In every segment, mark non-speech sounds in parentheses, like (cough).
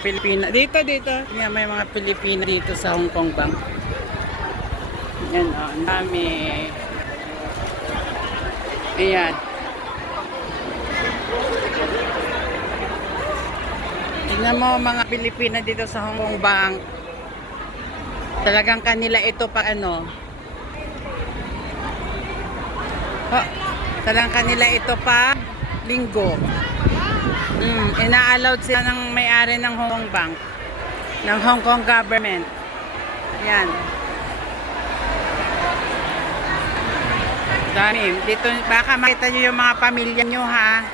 Pilipina. Dito, dito. Yan, may mga Pilipina dito sa Hong Kong Bank. Yan, oh, ang dami. Ayan. Tignan mo mga Pilipina dito sa Hong Kong Bank. Talagang kanila ito pa ano. Oh, talagang kanila ito pa linggo. Mm, ina-allowed sila ng may-ari ng Hong Kong Bank. Ng Hong Kong government. Yan. Dami. Dito, baka makita nyo yung mga pamilya nyo ha.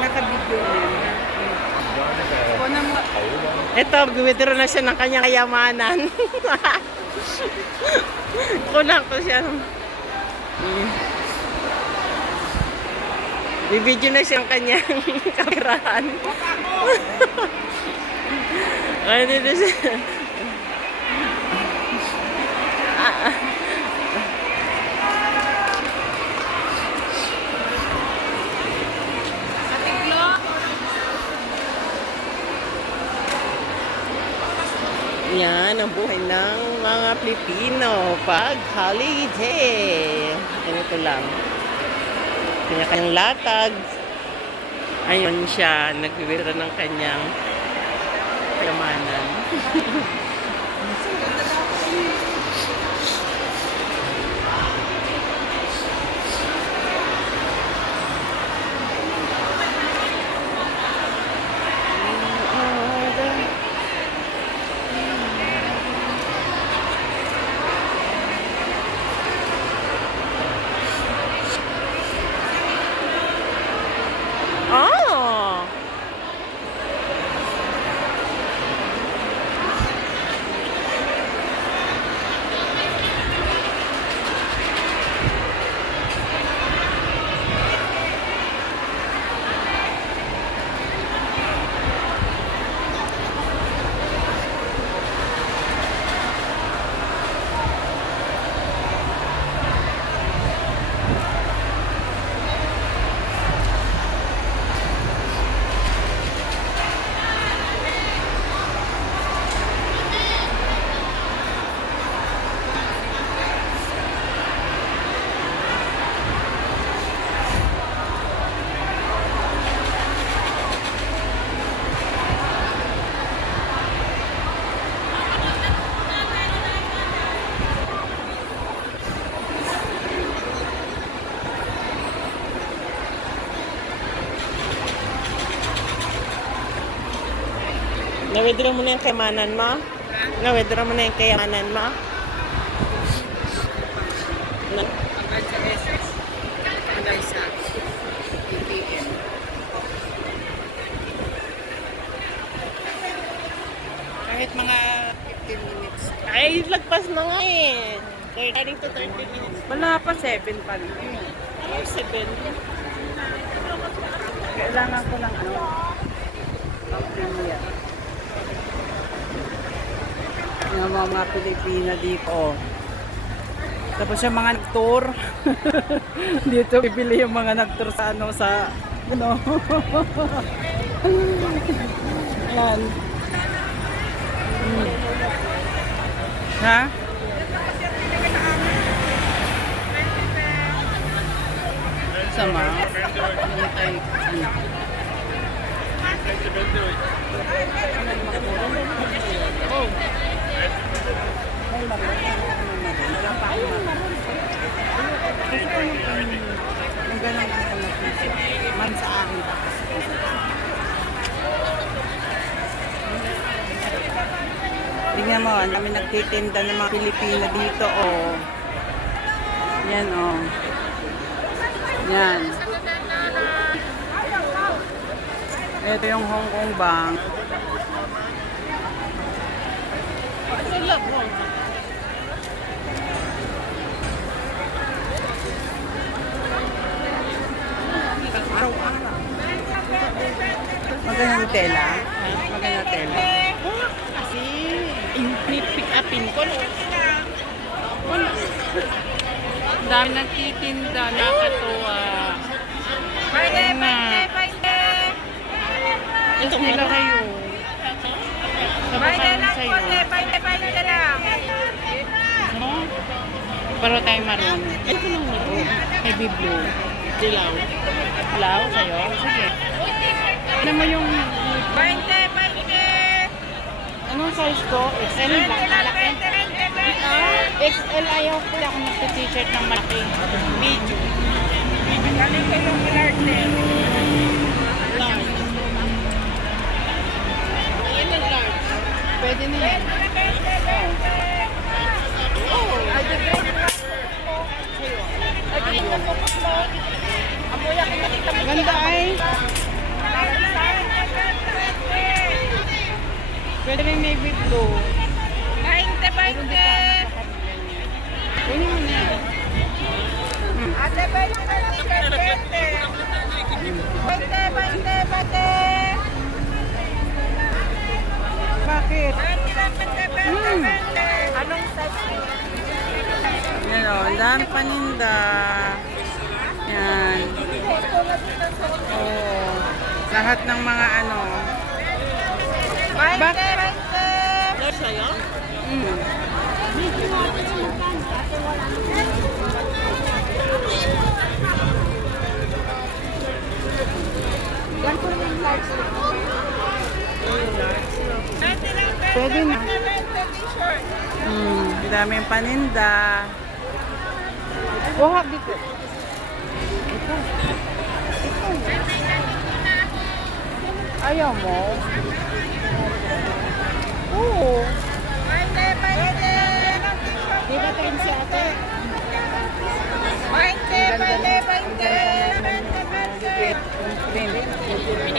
Naka-video na yun. Kunan mo. Ito, withdraw na siya ng kanyang kayamanan. (laughs) Kulang ko siya. Mm. Bibidyo na siya ng kanyang (laughs) kamerahan. Ay, dito siya. Yan ang buhay ng mga Pilipino pag holiday. Ganito lang. Kanya-kanyang latag. Ayun siya, nagbiwira ng kanyang kayamanan. (laughs) Oh! Na-withdraw mo na yung kayamanan mo? Na-withdraw mo na yung kayamanan mo? Na Hanggang sa SS. Hanggang sa ATM. Kahit mga 15 minutes. ay, lagpas na nga eh. 30 to 30 minutes. Wala pa, 7 pa rin. Ano 7? Kailangan ko lang ano. Ang premier. Yung mga, Pilipina dito. Tapos yung mga nag-tour. (laughs) dito bibili yung mga nag-tour sa ano sa ano. (laughs) Yan. Hmm. Ha? Sama. Oh. Tingnan mo, ang dami nagtitinda ng mga Pilipina dito, oh. Yan, oh. Yan. Ito yung Hong Kong Bank. Look, look. Magandang tela. Magandang tela. Kasi in-pick upin ko. Wala. Ang dami ng titinda. Nakatuwa. Pwede, pwede, pwede. Ito muna kayo. Pero tayo marunong. Ito lang nito. Heavy blue. Dilaw. Lao sa'yo? Sige. Ano mo yung... Anong size ko? XL ba? Malaki? XL ayaw ko. Ako nagsa-t-shirt ng malaki. Medium. Large. Ayan ang large. Pwede na yan. Ganda ay. Pwede rin may whip do. 20, 20. Kunin mo na. Ate, 20, 20, 20. 20, 20, 20. Dami paninda. Yan. Oo. Lahat ng mga ano. Sa'yo? Mm. Pwede na. Mm, daming paninda. Kuha dito. Ito. Ito. Ayaw mo? Oo. Di ba tayo si ate? Yung print.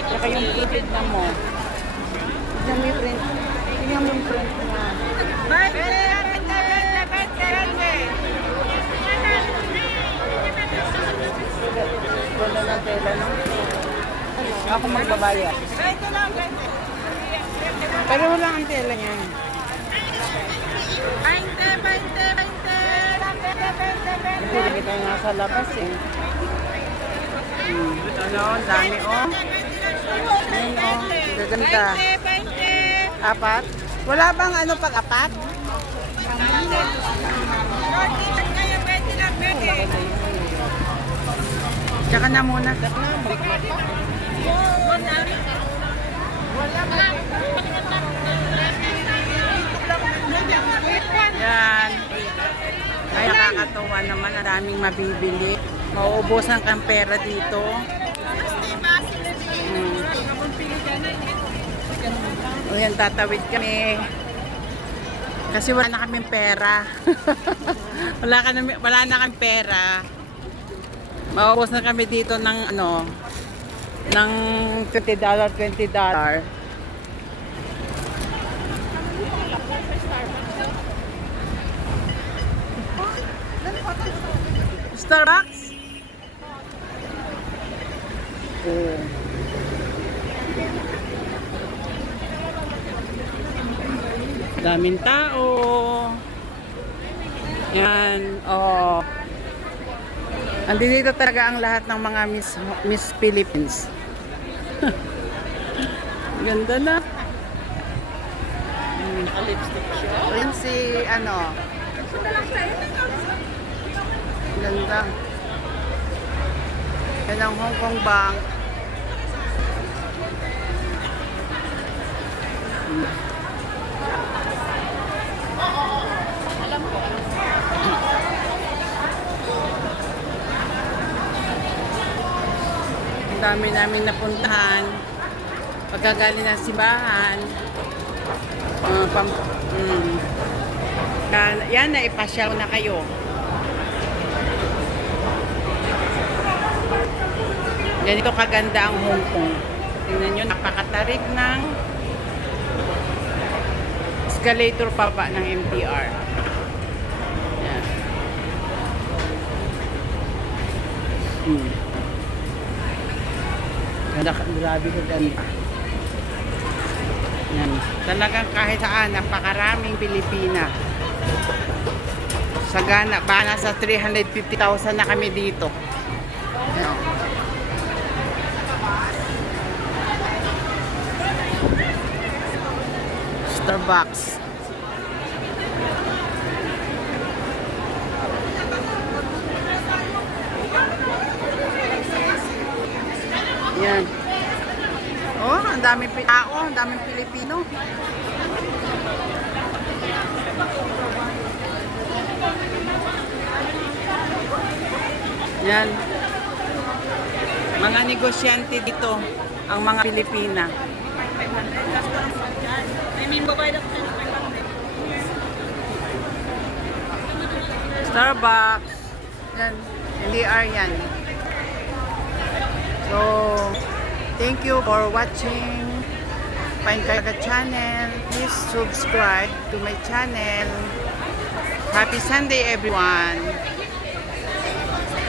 Saka yung kitid na mo. Mo yung print. Ako magbabayad. Pero wala ang tela niyan. Hindi na kita nasa labas eh. Hmm. Ano, ang dami oh. Ayun oh, gaganda. Apat? Wala bang ano pag apat? Tsaka na muna. Yan. Ay, nakakatuwa naman. Ang daming mabibili. Mauubusan kang pera dito. Hmm. O yan, tatawid kami. Kasi wala na kaming pera. (laughs) wala, ka na, wala na kaming pera. Maubos na kami dito ng ano, ng $20, $20. Starbucks? Oo. Daming tao. Yan, oh. Andito talaga ang lahat ng mga Miss, Miss Philippines. (laughs) Ganda na. Mm. lipstick siya. Ayan si ano. Ganda. Yan ang Hong Kong Bank. Hmm. Dami namin napuntahan. Pagkagaling ng simbahan. Uh, pam, mm. yan, yan na ipasyaw na kayo. Ganito kaganda ang Hong Kong. Tingnan nyo, napakatarik ng escalator paba ng MTR. Yan. Hmm. Ganda, grabe ka ganda. Yan. Talagang kahit saan, napakaraming Pilipina. Sa Ghana, ba nasa 350,000 na kami dito. Yan. Starbucks. Yan. Oh, ang daming tao, ang daming Pilipino. Yan. Mga negosyante dito, ang mga Pilipina. Starbucks. Yan. NDR yan. So, thank you for watching. Find Kaga channel. Please subscribe to my channel. Happy Sunday, everyone.